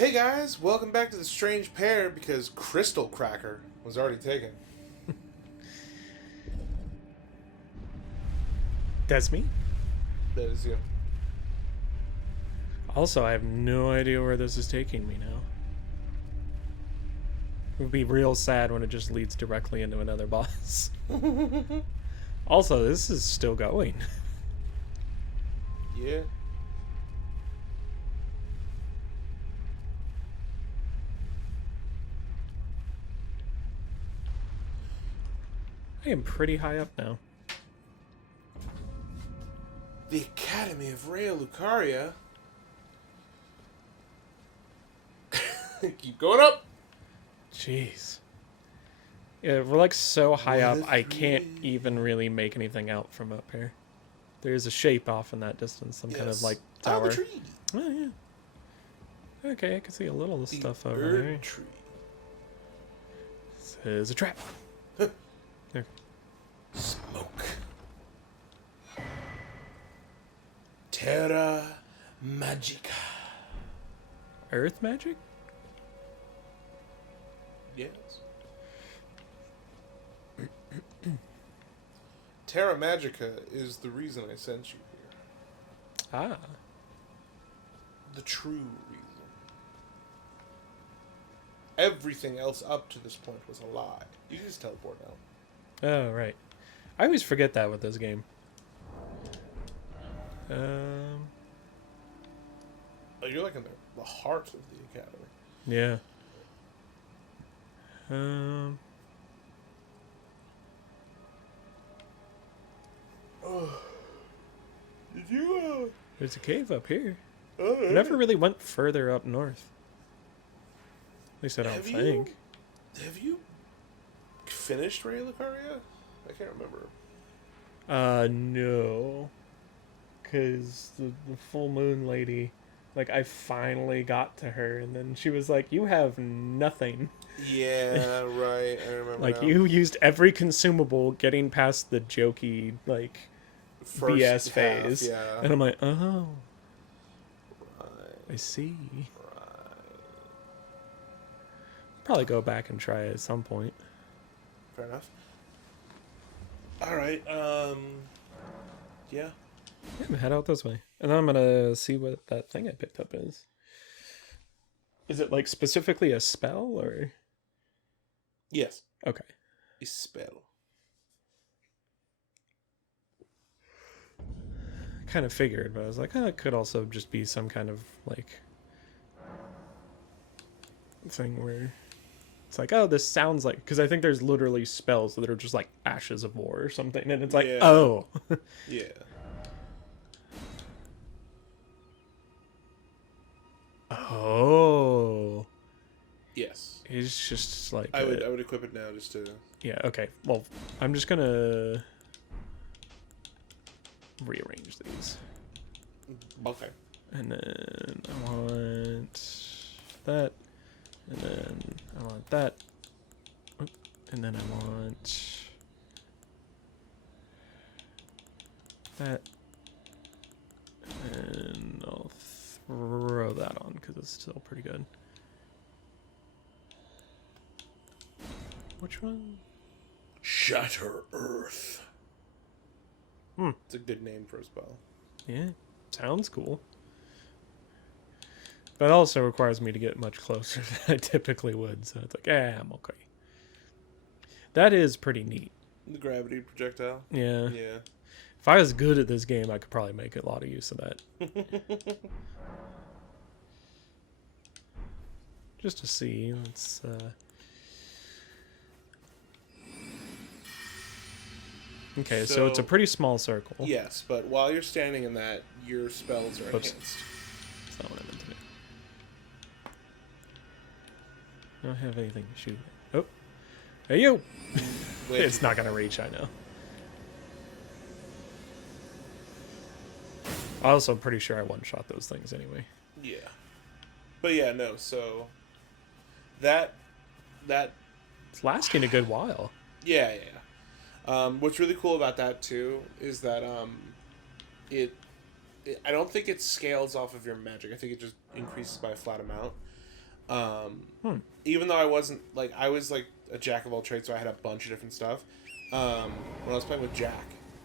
Hey guys, welcome back to the Strange Pair because Crystal Cracker was already taken. That's me. That is you. Also, I have no idea where this is taking me now. It would be real sad when it just leads directly into another boss. Also, this is still going. Yeah. I am pretty high up now. The Academy of Rhea Lucaria. Keep going up. Jeez. Yeah, we're like so high What up, a I can't thrill. even really make anything out from up here. There is a shape off in that distance, some kind of like Oh, tower. the tree. Oh, yeah. Okay, I can see a little The stuff over bird there. tree. This is a trap. There. Smoke. Terra Magica. Earth magic? Yes. Terra Magica is the reason I sent you here. Ah. The true reason. Everything else up to this point was a lie. You can just teleport now. Oh, right. I always forget that with this game. Um, Oh, you're like in the heart of the academy. yeah. Um, Did you, there's a cave up here. uh... I never really went further up north. At least I don't have think. Have you finished Rhea Lucaria? I can't remember. No. Because the full moon lady, like, I finally got to her, and then she was like, you have nothing. Yeah, right. I remember Like, now. you used every consumable getting past the jokey, like, First BS half, phase. yeah. And I'm like, oh, Right, I see. right. Probably go back and try it at some point. Fair enough. Alright, yeah. Yeah, I'm gonna head out this way. And then I'm gonna see what that thing I picked up is. Is it like specifically a spell or? Yes. Okay. A spell. Kind of figured, but I was like, oh, it could also just be some kind of like thing where it's like, oh, this sounds like, because I think there's literally spells that are just like ashes of war or something, and it's like, Yeah. oh. Yeah. Oh. Yes. It's just like I would equip it now just to... yeah, okay. Well, I'm just gonna rearrange these. Okay. And then I want that. And then I want that. Oop. And then I want that. And I'll throw that on because it's still pretty good. Which one? Shatter Earth. Hmm. It's a good name for a spell. Yeah, sounds cool. But it also requires me to get much closer than I typically would, so it's like, I'm okay. That is pretty neat. The gravity projectile. Yeah. Yeah. If I was good at this game, I could probably make a lot of use of that. Just to see, let's okay, so it's a pretty small circle. Yes, but while you're standing in that, your spells are Oops. enhanced. That's not what I meant to do. I don't have anything to shoot. Oh. Hey, you! Wait, It's not gonna reach, I know. Also, I'm pretty sure I one-shot those things anyway. yeah. But yeah, no, so... That... It's lasting a good while. Yeah. What's really cool about that, too, is that, I don't think it scales off of your magic. I think it just increases by a flat amount. Even though I wasn't like I was like a jack of all trades, so I had a bunch of different stuff. When I was playing with Jack,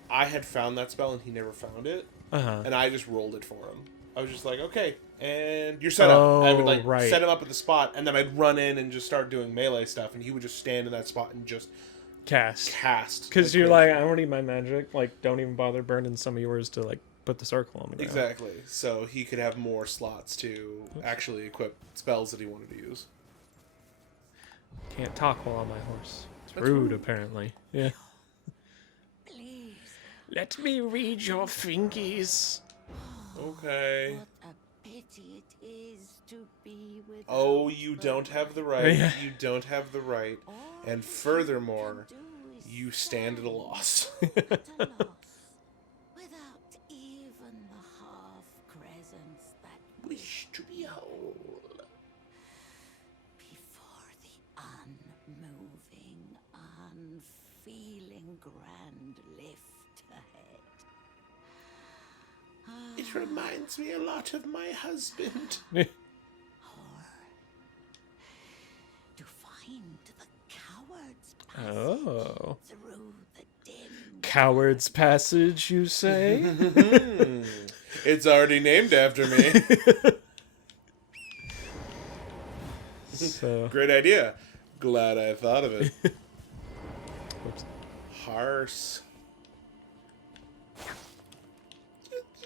I had found that spell and he never found it, and I just rolled it for him. I was just like, okay, and you're set up. I would like set him up at the spot, and then I'd run in and just start doing melee stuff, and he would just stand in that spot and just cast. Because you're like, I don't need my magic. Like, don't even bother burning some of yours to like put the circle on the ground. Exactly. So he could have more slots to actually equip spells that he wanted to use. Can't talk while on my horse. It's rude, apparently. Yeah. Please. Let me read your fingies. Okay. What a pity it is to be without. Oh, you don't have the right. Yeah. You don't have the right. All And you furthermore, can do is you stand at a loss. at a loss, without even the half crescents that Wish to behold. before the unmoving, unfeeling grand lift ahead. It reminds me a lot of my husband. Or to find the coward's passage Oh. through the dim. Coward's Passage, you say? It's already named after me. So, Great idea. Glad I thought of it. whoops. Harse.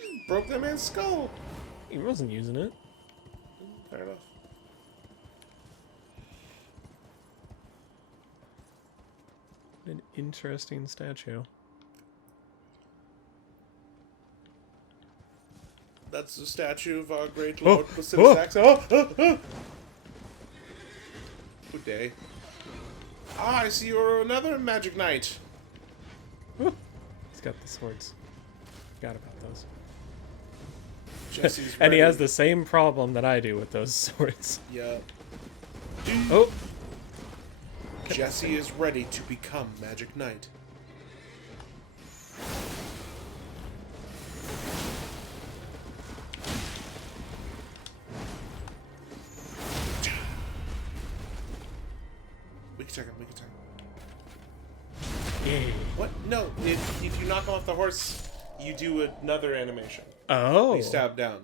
You broke that man's skull. He wasn't using it. Fair enough. An interesting statue. That's the statue of our great Oh, Lord Basilisax. Oh. Good day. Ah, I see you're another magic knight. He's got the swords. Forgot about those. Jesse's And he has ready. the same problem that I do with those swords. Yeah. Oh! Jessee is ready to become Magic Knight. We can check him. We can check him. Yeah. What? No. If you knock him off the horse, you do another animation. Oh. You stab down.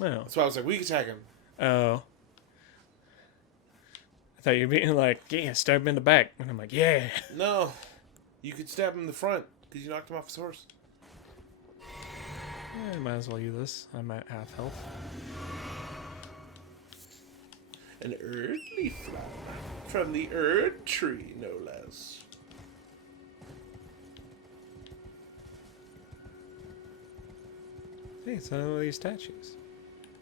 Oh. That's why I was like, we can attack him. Oh. I thought you were being like, yeah, stab him in the back. And I'm like, yeah. No. You could stab him in the front because you knocked him off his horse. I might as well use this. I'm at half health. An earthly flower. From the Erd tree, no less. Hey, it's another one of these statues.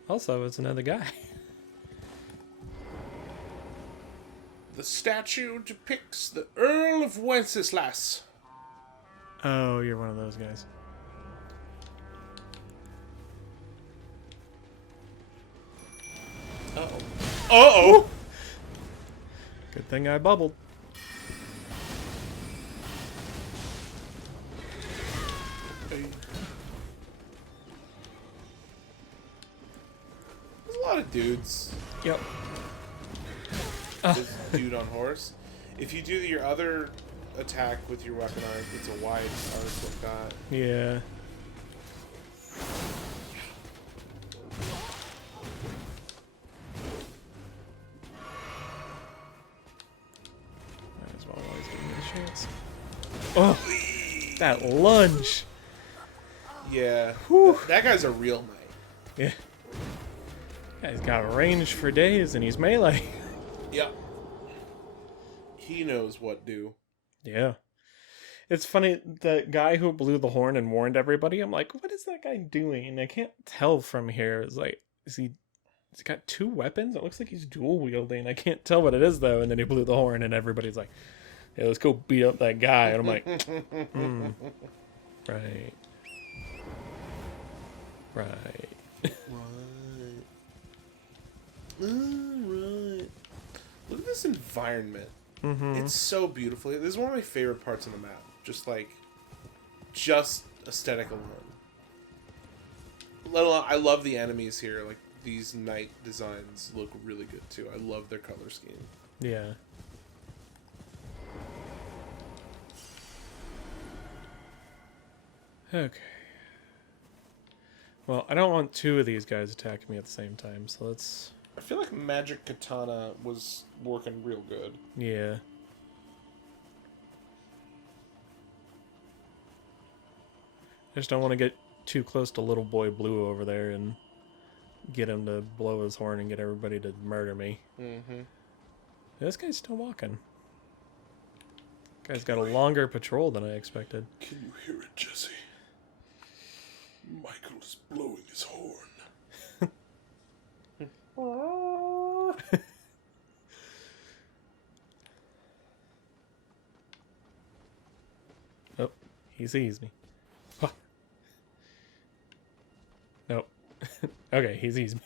Also, it's another guy. The statue depicts the Earl of Wenceslas. Oh, you're one of those guys. Uh-oh. Uh-oh! Good thing I bubbled. There's a lot of dudes. Yep. This dude on horse. If you do your other attack with your weapon arc, it's a wide arc like that. Yeah. Might as well always give me the chance. Oh! That lunge! Yeah. Whew. That guy's a real knight. Yeah. Guy's got range for days and he's melee. Yeah. He knows what do. Yeah. It's funny, the guy who blew the horn and warned everybody, I'm like, what is that guy doing? I can't tell from here. It's like, he's got two weapons? It looks like he's dual wielding. I can't tell what it is though. And then he blew the horn and everybody's like, hey, let's go beat up that guy. And I'm like, right. Right. Right. Alright. Look at this environment. Mm-hmm. It's so beautiful. This is one of my favorite parts of the map. Just aesthetic alone. Let alone, I love the enemies here. Like, these knight designs look really good too. I love their color scheme. Yeah. Okay. Well, I don't want two of these guys attacking me at the same time, so let's... I feel like Magic Katana was working real good. Yeah. I just don't want to get too close to little boy Blue over there and get him to blow his horn and get everybody to murder me. Mm-hmm. This guy's still walking. Guy's got a longer patrol than I expected. Can you hear it, Jessee? Michael is blowing his horn. Oh, he sees me. Huh. Nope. Okay, he sees me.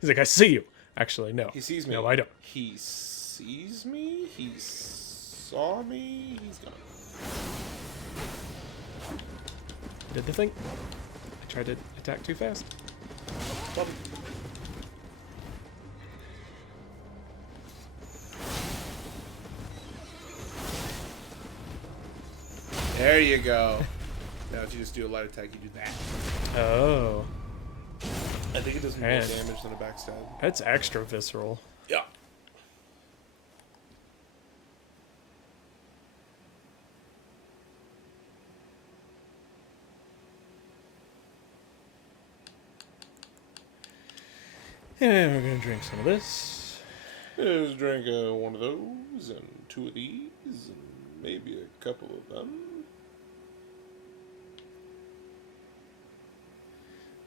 He's like, I see you. Actually, no. He sees me. No, I don't. He sees me? He saw me? He's gone. Did the thing. I tried to attack too fast. Button. There you go. Now if you just do a light attack, you do that. Oh. I think it does more Man. damage than a backstab. That's extra visceral. Yeah. And we're gonna drink some of this. Just drink one of those and two of these and maybe a couple of them.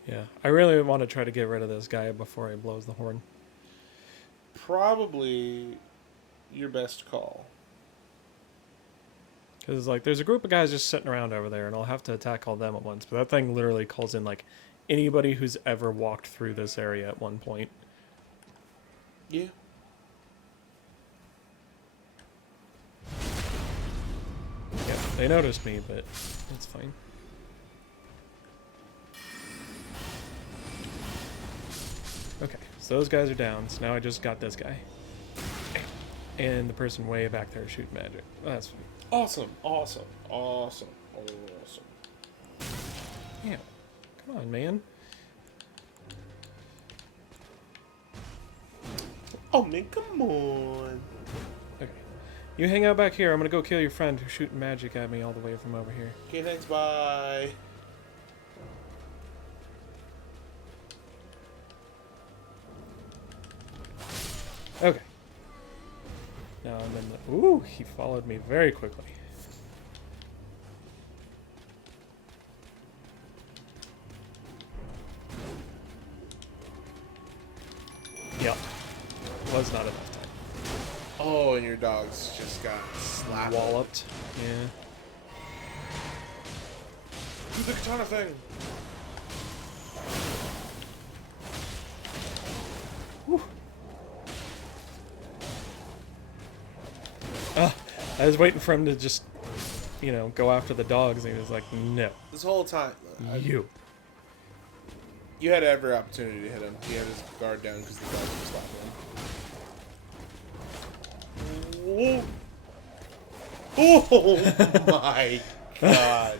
Yeah, I really want to try to get rid of this guy before he blows the horn. Probably your best call. Because, like, there's a group of guys just sitting around over there, and I'll have to attack all them at once. But that thing literally calls in, like, anybody who's ever walked through this area at one point. Yeah. Yeah, they noticed me, but it's fine. Okay, so those guys are down, so now I just got this guy. And the person way back there shooting magic. That's fine. Awesome. Awesome. Awesome. Awesome. Yeah. Come on, man. Oh, man, come on. Okay. You hang out back here. I'm gonna go kill your friend who's shooting magic at me all the way from over here. Okay, thanks, bye. Okay. Now I'm in the... Ooh, he followed me very quickly. Yep. Was not enough time. Oh, and your dogs just got slapped. Walloped. Yeah. Do the katana thing. I was waiting for him to just, you know, go after the dogs, and he was like, no. This whole time, You. you had every opportunity to hit him. He had his guard down because the dog was slapping him. Oh, oh my god.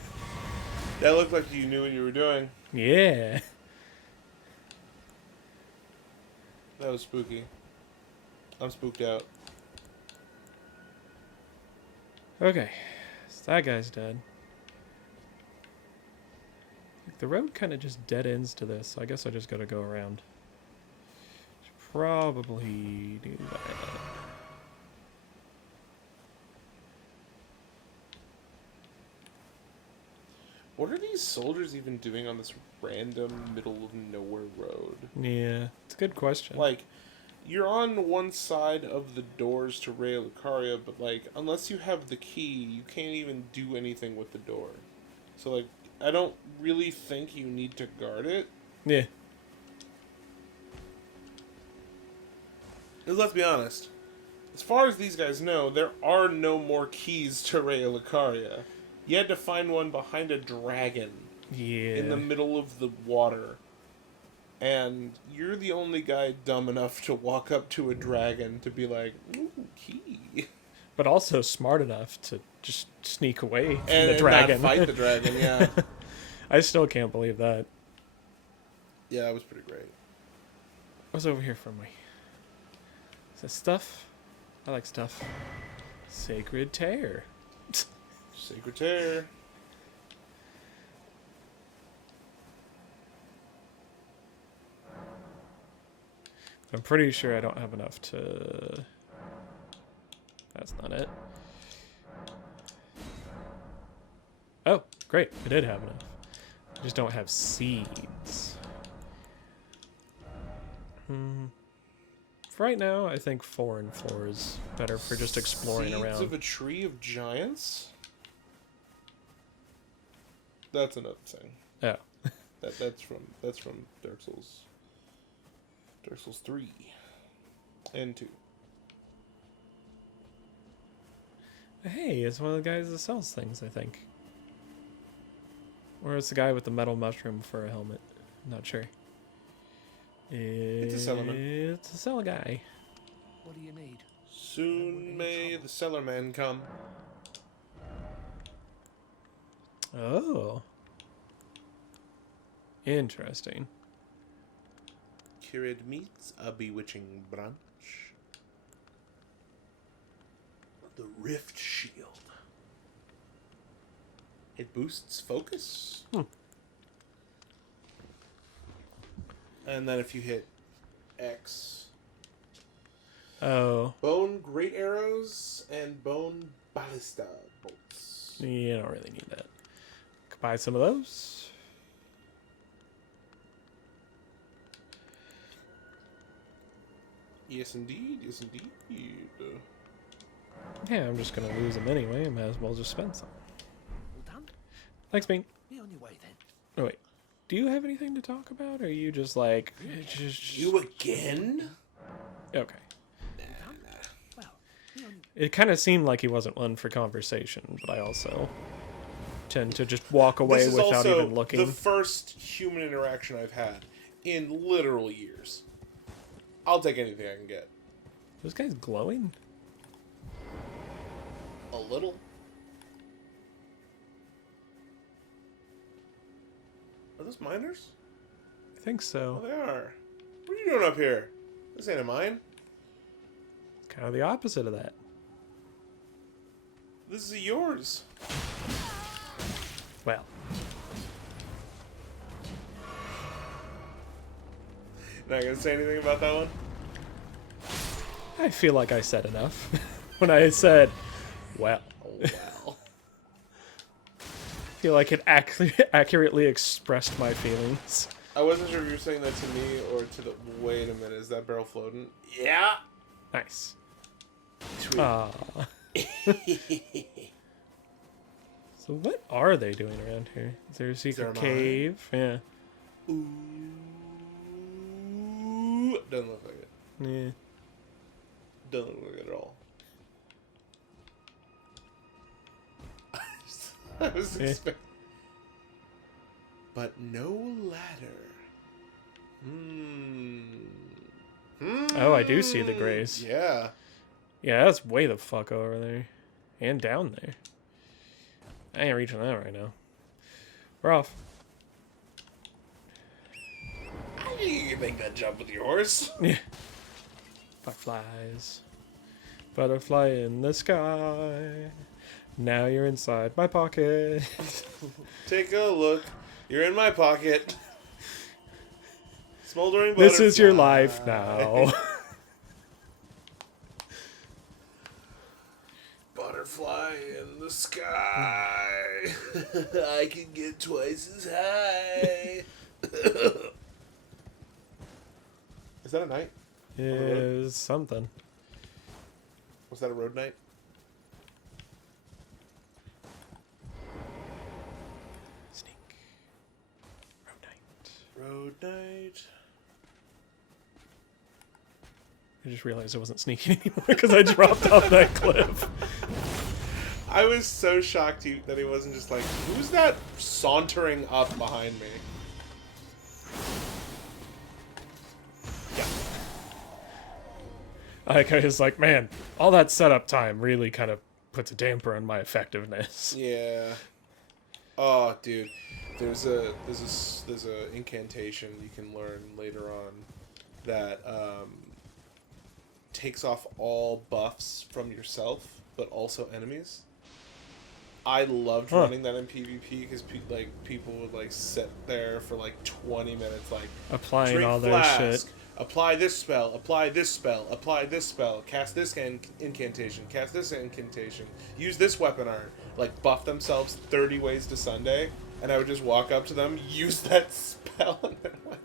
That looked like you knew what you were doing. Yeah. That was spooky. I'm spooked out. Okay. So that guy's dead. The road kind of just dead ends to this, so I guess I just gotta go around. Should probably do that. What are these soldiers even doing on this random middle of nowhere road? Yeah, it's a good question. Like, you're on one side of the doors to Raya Lucaria, but, like, unless you have the key, you can't even do anything with the door. So, like, I don't really think you need to guard it. Yeah. Because let's be honest, as far as these guys know, there are no more keys to Raya Lucaria. You had to find one behind a dragon Yeah. in the middle of the water. And you're the only guy dumb enough to walk up to a dragon to be like, ooh, key. But also smart enough to just sneak away from And, the dragon. and not fight the dragon, yeah. I still can't believe that. Yeah, that was pretty great. What's over here for me? Is that stuff? I like stuff. Sacred tear. Sacred tear. I'm pretty sure I don't have enough to... That's not it. Oh, great. I did have enough. I just don't have seeds. For right now, I think 4 and 4 is better for just exploring Seeds around. of a tree of giants? That's another thing. Oh. That's from Dark Souls. Dark Souls 3 and 2. Hey, it's one of the guys that sells things, I think. Or it's the guy with the metal mushroom for a helmet. I'm not sure. It's a cellarman. It's a cellar guy. What do you need? Soon may the cellar man come. Oh. Interesting. Cured meats, a bewitching brunch. The Rift Shield. It boosts focus. And then if you hit X, bone great arrows and bone ballista bolts. You don't really need that. Could buy some of those. Yes, indeed. Yes, indeed. Yeah, I'm just gonna lose them anyway. I might as well just spend some. All done? Thanks, Bing. Be on your way then. Oh, wait. Do you have anything to talk about, or are you just like... You again? Okay. Well, be on your... It kind of seemed like he wasn't one for conversation, but I also tend to just walk away This is without also even looking. the first human interaction I've had in literal years. I'll take anything I can get. This guy's glowing? A little. Are those miners? I think Oh, so. they are. What are you doing up here? This ain't a mine. Kind of the opposite of that. This is yours. Well, Not gonna say anything about that one? I feel like I said enough. When I said, well, Oh, wow. I feel like it accurately expressed my feelings. I wasn't sure if you were saying that to me or to the... Wait a minute, is that barrel floating? Yeah! Nice. Sweet. Ah. So what are they doing around here? Is there a secret there a cave? Yeah. Ooh. Doesn't look like it. Yeah. Doesn't look like it at all. I was Yeah. expecting... But no ladder. Oh, I do see the grays. Yeah. Yeah, that's way the fuck over there. And down there. I ain't reaching that right now. We're off. You can make that jump with your horse. Yeah. Butterflies. Butterfly in the sky. Now you're inside my pocket. Take a look. You're in my pocket. Smoldering butterfly. This is your life now. Butterfly in the sky. I can get twice as high. Is that a knight? Is something. Was that a road knight? Sneak. Road night. Road knight. I just realized I wasn't sneaking anymore because I dropped off that cliff. I was so shocked that he wasn't just like, who's that sauntering up behind me? I was like, man, all that setup time really kind of puts a damper on my effectiveness. Yeah. Oh, dude. There's a incantation you can learn later on that takes off all buffs from yourself, but also enemies. I loved running that in PvP because people would like sit there for like 20 minutes, like Applying drink all their flask, shit. apply this spell, apply this spell, apply this spell, cast this incantation, cast this incantation, use this weapon art, like buff themselves 30 ways to Sunday, and I would just walk up to them, use that spell, and they're like,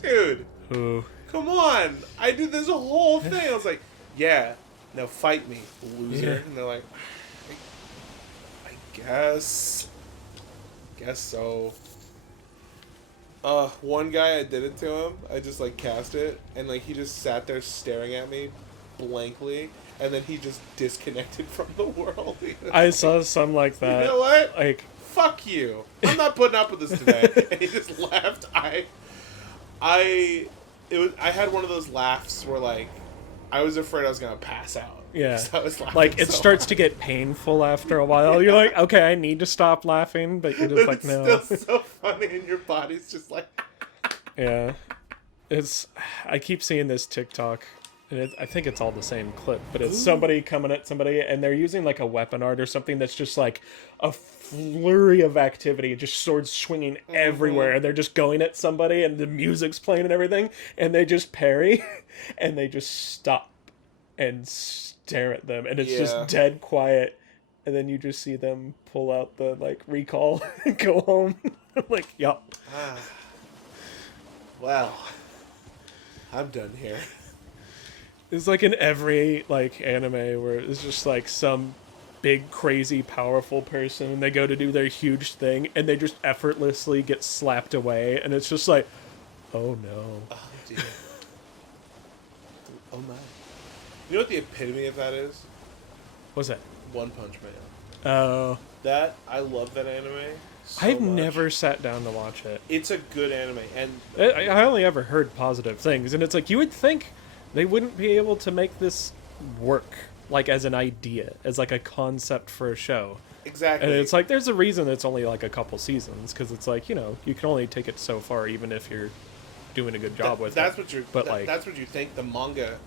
dude, Ooh. come on, I did this whole thing. I was like, yeah, now fight me, loser. Yeah. And they're like, I guess so. One guy, I did it to him. I just like cast it, and like he just sat there staring at me blankly, and then he just disconnected from the world. I saw some like that. You know what? Like, fuck you. I'm not putting up with this today. And he just laughed. I had one of those laughs where like I was afraid I was gonna pass out. yeah. I was laughing Like, it so starts hard. to get painful after a while. You're like, okay, I need to stop laughing, but you're just But like, it's no. still so funny, and your body's just like. Yeah. I keep seeing this TikTok, and I think it's all the same clip, but it's somebody coming at somebody, and they're using like a weapon art or something that's just like a flurry of activity, just swords swinging everywhere, and they're just going at somebody, and the music's playing and everything, and they just parry, and they just stop and stare at them, and it's Yeah. just dead quiet, and then you just see them pull out the like recall and go home. I'm like, yup. Well, I'm done here. It's like in every like anime where it's just like some big crazy powerful person, they go to do their huge thing and they just effortlessly get slapped away, and it's just like, oh no. Oh, dude. Oh my. You know what the epitome of that is? What's that? One Punch Man. Oh, I love that anime so I've much. never sat down to watch it. It's a good anime, and I only ever heard positive things, and it's like you would think they wouldn't be able to make this work like as an idea, as like a concept for a show. exactly. And it's like there's a reason it's only like a couple seasons, because it's like, you know, you can only take it so far even if you're doing a good job with that's it. what you're. But like, that's what you think. The manga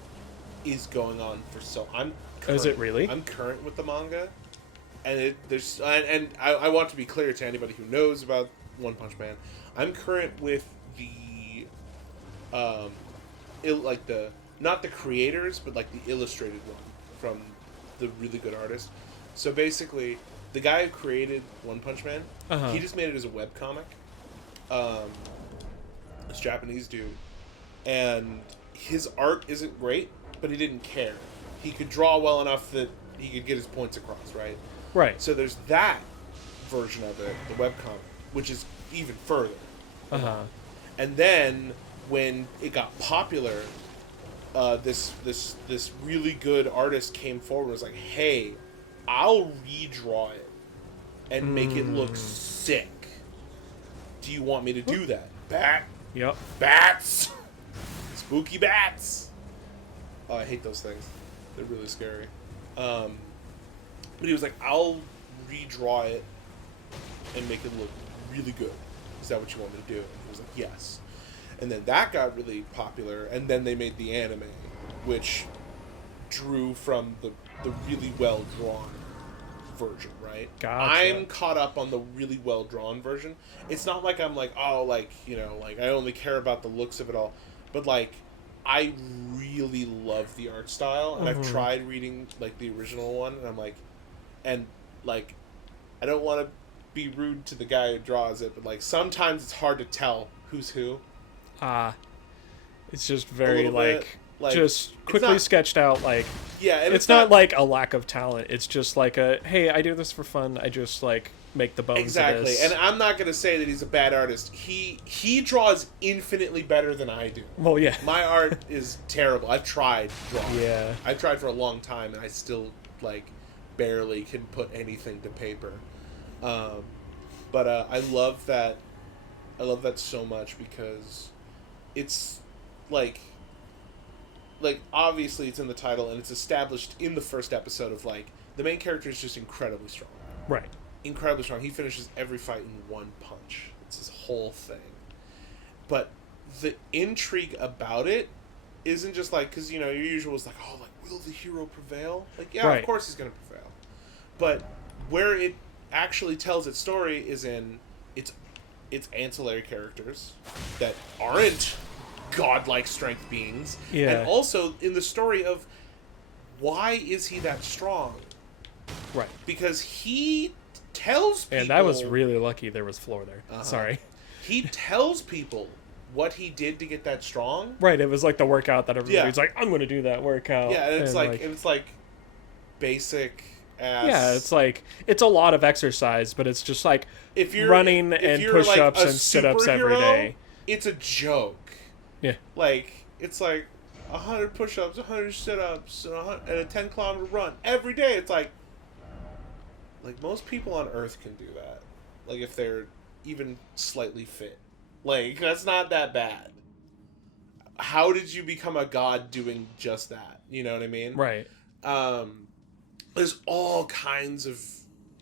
is going on for so. I'm. is it current- really? I'm current with the manga, and I want to be clear to anybody who knows about One Punch Man. I'm current with the, like the not the creators, but like the illustrated one from the really good artist. So basically, the guy who created One Punch Man, he just made it as a webcomic. This Japanese dude, and his art isn't great, but he didn't care. He could draw well enough that he could get his points across, right? Right. So there's that version of it, the webcomic, which is even further. And then when it got popular, this really good artist came forward and was like, "Hey, I'll redraw it and make it look sick. Do you want me to do that?" Yep. Bats, spooky bats. Oh, I hate those things. They're really scary. But he was like, "I'll redraw it and make it look really good. Is that what you want me to do?" And he was like, "Yes." And then that got really popular, and then they made the anime, which drew from the really well drawn version, right? Gotcha. I'm caught up on the really well drawn version. It's not like I'm like, oh, like, you know, like I only care about the looks of it all, but like I really love the art style, and I've tried reading like the original one, and I'm like, and like I don't want to be rude to the guy who draws it, but like sometimes it's hard to tell who's who. It's just very little bit, like, just it's quickly not- sketched out, like, Yeah, and it's not like a lack of talent. It's just like a, hey, I do this for fun. I just like make the bones of exactly. this. And I'm not gonna say that he's a bad artist. He draws infinitely better than I do. well, yeah. My art is terrible. I've tried drawing. Yeah. I've tried for a long time, and I still like barely can put anything to paper. But I love that. I love that so much because it's like like, obviously it's in the title and it's established in the first episode of, like, the main character is just incredibly strong. Right. Incredibly strong. He finishes every fight in one punch. It's his whole thing. But the intrigue about it isn't just like, because, you know, your usual is like, oh, like, will the hero prevail? Like, yeah, right. Of course he's going to prevail. But where it actually tells its story is in its ancillary characters that aren't godlike strength beings. Yeah. And also in the story of why is he that strong? Right. Because he tells people... And that was really lucky there was floor there. Sorry. He tells people what he did to get that strong. Right, it was like the workout that everybody's like, I'm going to do that workout. Yeah, and it's like basic ass... Yeah, it's like, it's a lot of exercise, but it's just like if you're running if and you're push-ups like and sit-ups every day. It's a joke. Yeah. Like, it's like 100 push-ups, 100 sit-ups, and a 10-kilometer run every day. It's like most people on Earth can do that. Like, if they're even slightly fit. Like, that's not that bad. How did you become a god doing just that? You know what I mean? Right. There's all kinds of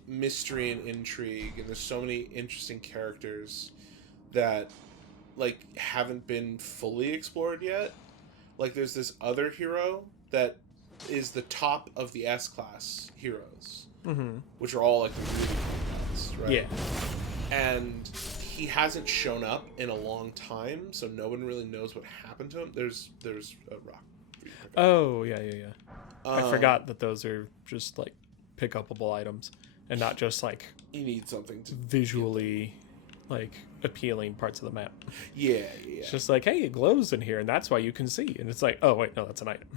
mystery and intrigue, and there's so many interesting characters that, like, haven't been fully explored yet. Like, there's this other hero that is the top of the S-class heroes, which are all, like, the really good guys, right? Yeah. And he hasn't shown up in a long time, so no one really knows what happened to him. There's a rock. Oh, yeah. I forgot that those are just, like, pick-upable items, and not just, like... You need something to... visually, like, appealing parts of the map. Yeah. It's just like, hey, it glows in here, and that's why you can see. And it's like, oh, wait, no, that's an item.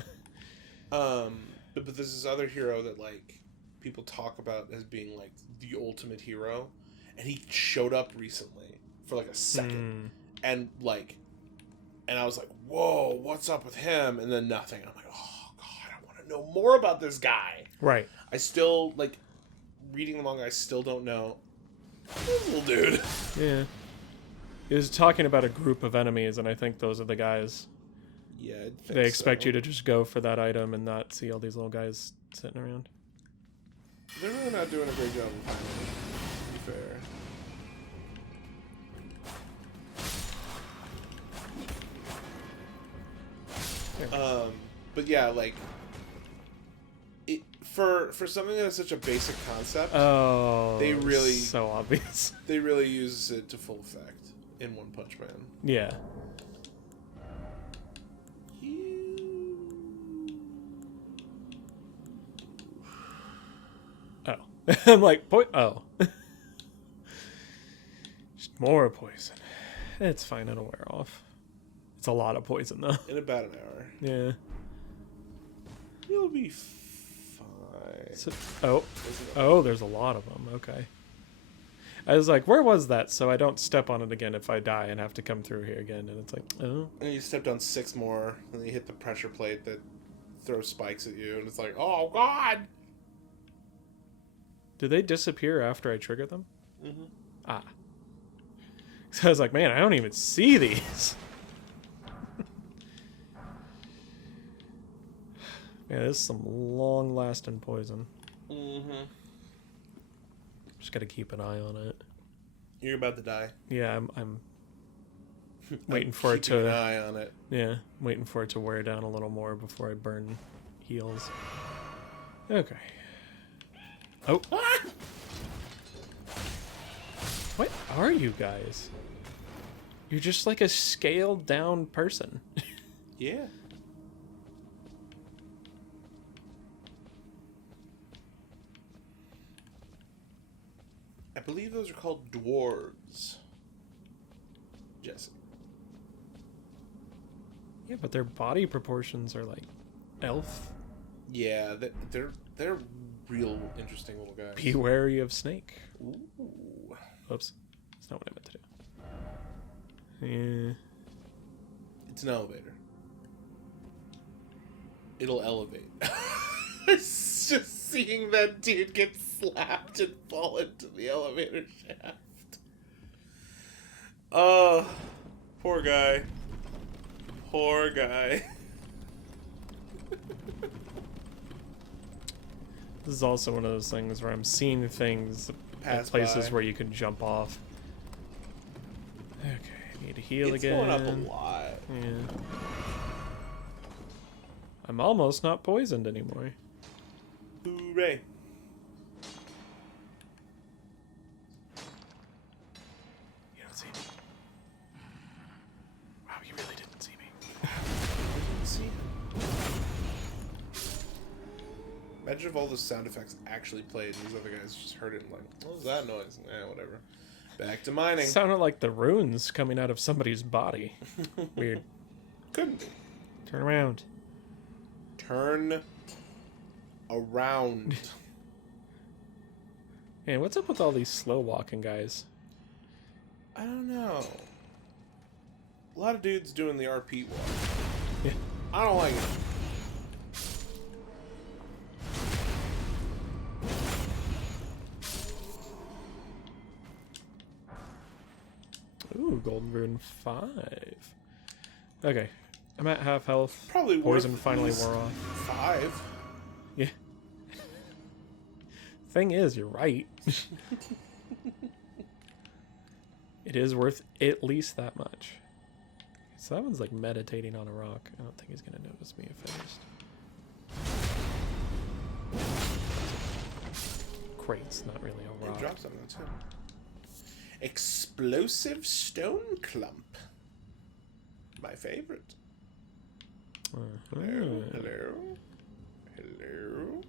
But there's this other hero that, like, people talk about as being, like, the ultimate hero, and he showed up recently for, like, a second, and, like, and I was like, whoa, what's up with him? And then nothing. I'm like, oh, God, I want to know more about this guy. Right. I still, like, reading the manga, I still don't know. Little dude. Yeah. He was talking about a group of enemies, and I think those are the guys. Yeah, I think They expect so. you to just go for that item and not see all these little guys sitting around. They're really not doing a great job of finding it, to be fair. But yeah, like, it, for something that's such a basic concept, Oh, they really so obvious. They really use it to full effect in One Punch Man. Yeah. Oh, I'm like, oh, just more poison. It's fine, it'll wear off. It's a lot of poison though. In about an hour. Yeah. You'll be fine. So, oh, there's a lot of them. Okay. I was like, where was that? So I don't step on it again if I die and have to come through here again. And it's like, oh. And you stepped on 6 more, and then you hit the pressure plate that throws spikes at you, and it's like, oh, God! Do they disappear after I trigger them? Mm-hmm. Ah. So I was like, man, I don't even see these. Yeah, this is some long-lasting poison. Mm-hmm. Just gotta keep an eye on it. You're about to die. Yeah, I'm waiting I'm for it keeping to... an eye on it. Yeah, waiting for it to wear down a little more before I burn heals. Okay. Oh. Ah! What are you guys? You're just like a scaled down person. Yeah. I believe those are called dwarves. Jessee. Yeah, but their body proportions are like elf. Yeah, they're real interesting little guys. Be wary of snake. Ooh. Oops. That's not what I meant to do. Yeah. It's an elevator. It'll elevate. It's just seeing that dude get slapped and fall into the elevator shaft. Oh, poor guy. Poor guy. This is also one of those things where I'm seeing things at Pass places by. where you can jump off. Okay, need to heal It's again. going up a lot. Yeah. I'm almost not poisoned anymore. Hooray. You don't see me. Wow, you really didn't see me. Imagine if all the sound effects actually played and these other guys just heard it and like, what was that noise? Whatever. Back to mining. Sounded like the runes coming out of somebody's body. Weird. Couldn't be. Turn around. Turn around. Man, what's up with all these slow walking guys? I don't know. A lot of dudes doing the RP walk. Yeah. I don't like it. Ooh, golden rune 5. Okay, I'm at half health. Probably Poison worth finally these wore off. 5. Yeah. Thing is, you're right. It is worth at least that much. So that one's like meditating on a rock. I don't think he's gonna notice me if I just... Crate's not really a It rock. dropped something too. Explosive stone clump. My favorite. Hello, hello, hello.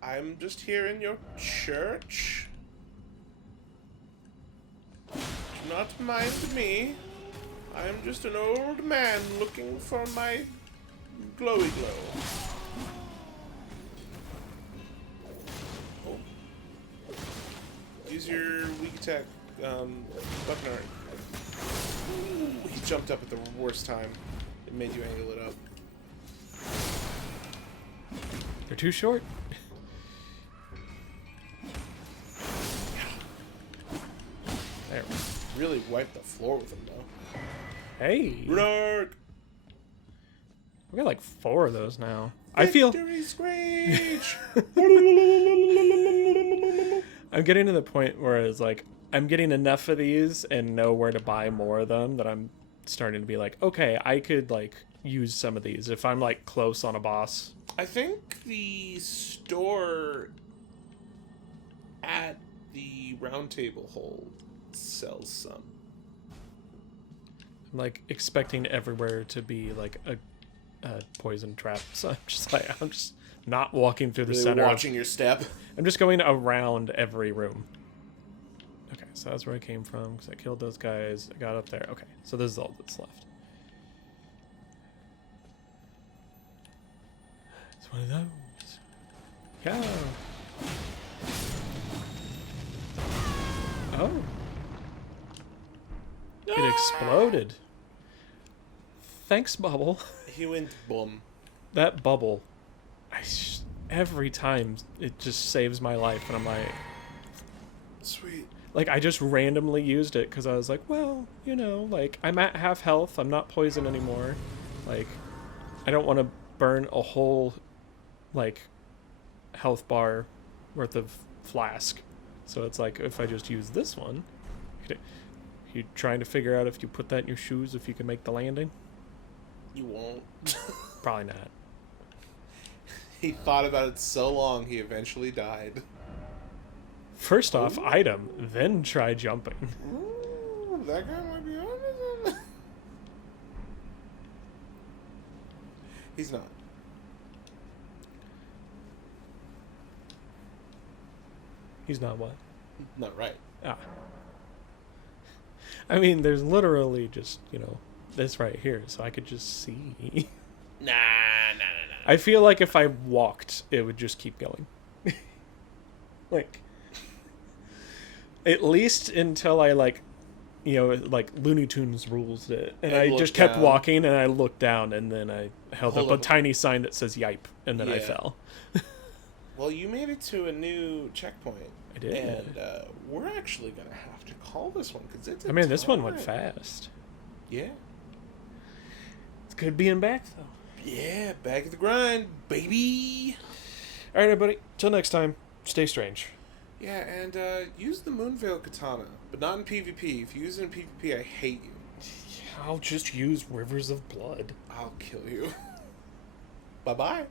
I'm just here in your church. Do not mind me. I am just an old man looking for my glowy glow. Oh. Use your weak attack, Buckner. Ooh, he jumped up at the worst time. It made you angle it up. They're too short. There we go. Really wiped the floor with him, though. Hey! Runark! We got like 4 of those now. I feel... Victory screech! I'm getting to the point where it's like, I'm getting enough of these and know where to buy more of them that I'm starting to be like, okay, I could like use some of these if I'm like close on a boss. I think the store at the round table hole sells some. I'm like expecting everywhere to be like a poison trap, so I'm just not walking through the Really center. watching your step. I'm just going around every room. Okay, so that's where I came from because I killed those guys. I got up there. Okay, so this is all that's left. It's one of those. Yeah. Oh. It exploded. Thanks, bubble. He went boom. That bubble, every time it just saves my life, and I'm Sweet. like, I just randomly used it because I was like, well, you know, like I'm at half health, I'm not poisoned anymore, like I don't want to burn a whole like health bar worth of flask, so it's like if I just use this one, you trying to figure out if you put that in your shoes if you can make the landing. You won't. Probably not. He thought about it so long, he eventually died. First off, item, then try jumping. Ooh, that guy might be on it. He's not. He's not what? Not right. Ah. I mean, there's literally just, you know, this right here, so I could just see. Nah. I feel like if I walked, it would just keep going. Like, at least until I, like, you know, like Looney Tunes rules it. And I just kept walking, and I looked down, and then I held up a tiny sign that says yipe, and then I fell. Well, you made it to a new checkpoint. I did. And we're actually going to have to call this one, because it's a I mean, this one time. went fast. Yeah. It's good being back, though. Yeah, back at the grind, baby. All right, everybody. Till next time, stay strange. Yeah, and use the Moonveil Katana, but not in PvP. If you use it in PvP, I hate you. I'll just use Rivers of Blood. I'll kill you. Bye-bye.